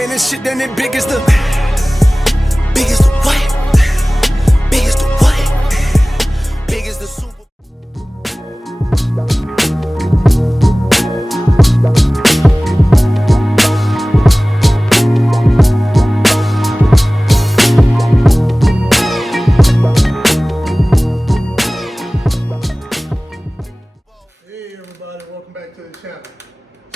man, this shit done it big as the what? Big as the what? Big as the Super. Hey everybody, welcome back to the channel.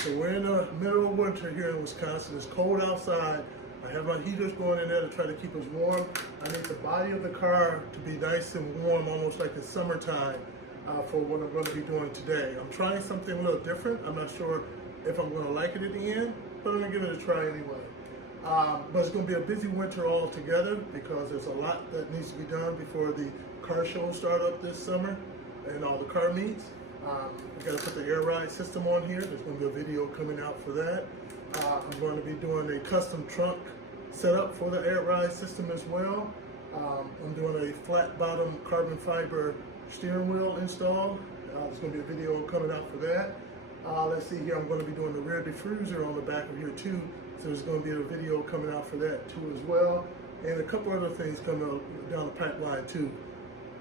So we're in the middle of winter here in Wisconsin. It's cold outside. I have my heaters going in there to try to keep us warm. I need the body of the car to be nice and warm, almost like it's summertime, for what I'm going to be doing today. I'm trying something a little different. I'm not sure if I'm going to like it at the end, but I'm going to give it a try anyway. But it's going to be a busy winter altogether because there's a lot that needs to be done before the car shows start up this summer and all the car meets. We've got to put the air ride system on here. There's going to be a video coming out for that. I'm going to be doing a custom trunk setup for the air ride system as well. I'm doing a flat bottom carbon fiber steering wheel install. There's going to be a video coming out for that. Let's see here, I'm going to be doing the rear diffuser on the back of here too. So there's going to be a video coming out for that too as well. And a couple other things coming down the pipeline too,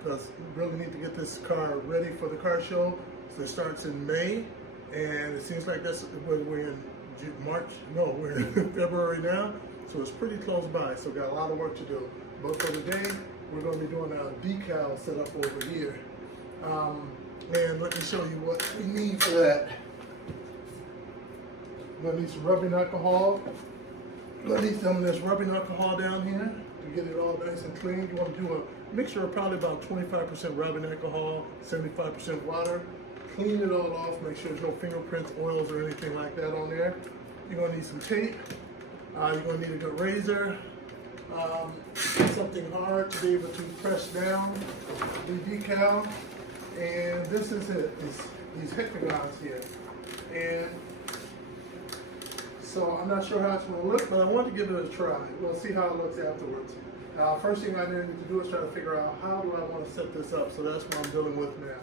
because we really need to get this car ready for the car show. So it starts in May, and it seems like that's when we're in March. No, we're in February now, so it's pretty close by. So got a lot of work to do. But for today, we're going to be doing our decal setup over here. And let me show you what we need for that. We're going to need some rubbing alcohol. We're going to need some of this rubbing alcohol down here to get it all nice and clean. You want to do a mixture of probably about 25% rubbing alcohol, 75% water. Clean it all off, make sure there's no fingerprints, oils, or anything like that on there. You're going to need some tape. You're going to need a good razor. Something hard to be able to press down the decal. And this is it, these hexagons here. And so I'm not sure how it's going to look, but I want to give it a try. We'll see how it looks afterwards. First thing I need to do is try to figure out how do I want to set this up. So that's what I'm dealing with now.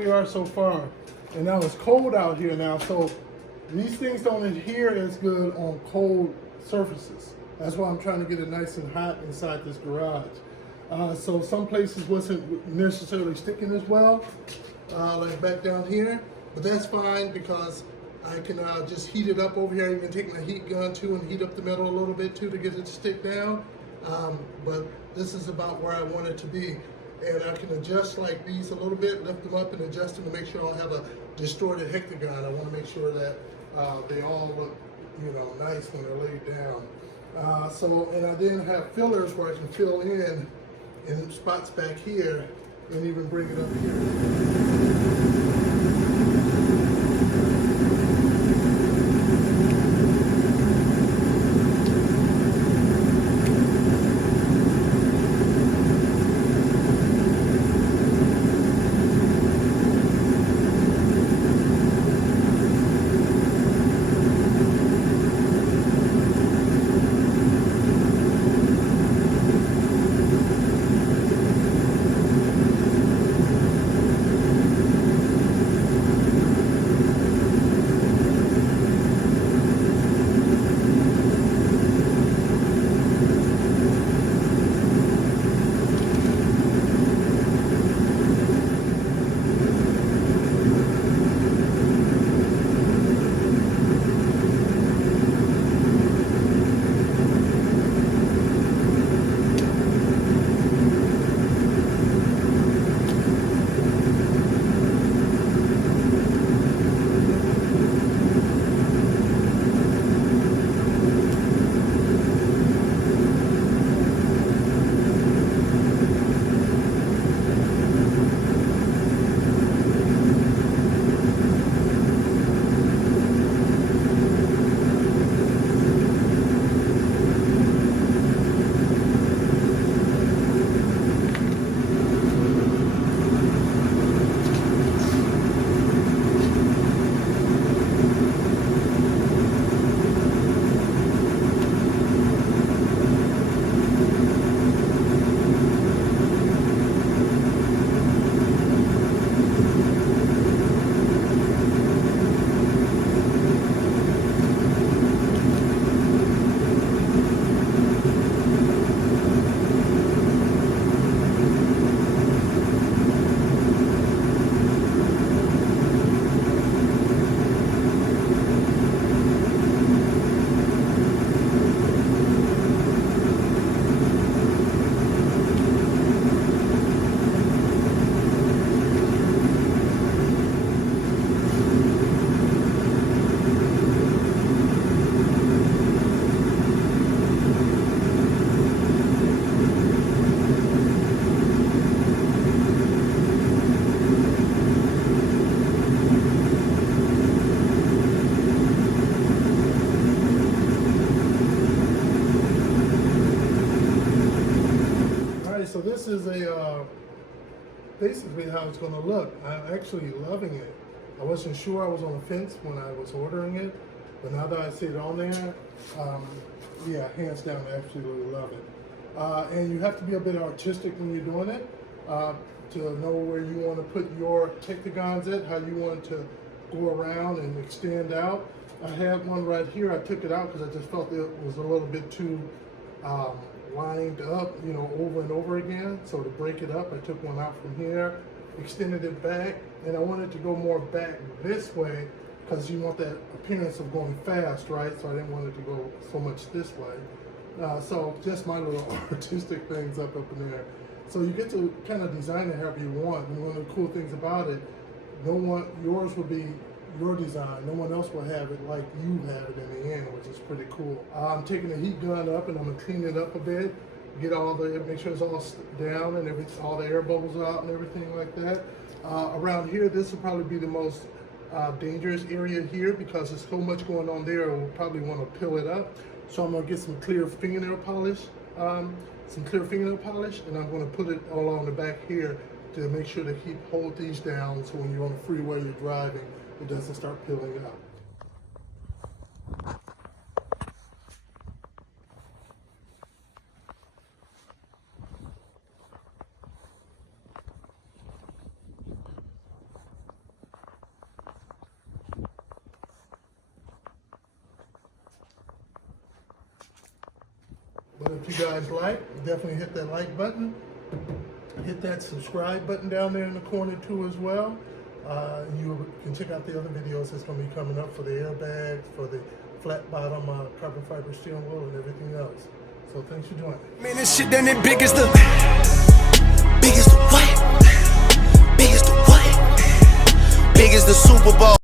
we are so far. And now it's cold out here now, so these things don't adhere as good on cold surfaces. That's why I'm trying to get it nice and hot inside this garage. So some places wasn't necessarily sticking as well, like back down here, but that's fine because I can just heat it up over here. I even take my heat gun too and heat up the metal a little bit too to get it to stick down. But this is about where I want it to be. And I can adjust like these a little bit, lift them up and adjust them to make sure I don't have a distorted hectagon. I want to make sure that they all look, you know, nice when they're laid down. And I then have fillers where I can fill in spots back here and even bring it up here. So this is basically how it's going to look. I'm actually loving it. I wasn't sure, I was on the fence when I was ordering it, but now that I see it on there, yeah, hands down, I absolutely love it. And you have to be a bit artistic when you're doing it to know where you want to put your hectagons at, how you want to go around and extend out. I have one right here. I took it out because I just felt it was a little bit too lined up, you know, over and over again. So to break it up, I took one out from here, extended it back, and I wanted to go more back this way because you want that appearance of going fast, right? So I didn't want it to go so much this way. So just my little artistic things up in there. So you get to kind of design it however you want. And one of the cool things about it, yours will be your design. No one else will have it like you have it in the end, which is pretty cool. I'm taking the heat gun up and I'm gonna clean it up a bit, make sure it's all down and all the air bubbles out and everything like that. Around here, this will probably be the most dangerous area here because there's so much going on there. We'll probably want to peel it up. So I'm gonna get some clear fingernail polish, and I'm gonna put it all on the back here to make sure to hold these down so when you're on the freeway, you're driving, it doesn't start peeling up. But if you guys like, definitely hit that like button. Hit that subscribe button down there in the corner too as well. You can check out the other videos that's going to be coming up for the airbags, for the flat bottom carbon fiber steering wheel and everything else. So thanks for joining. Man, this shit done it big as the what? Big as the what? Big as the Super Bowl.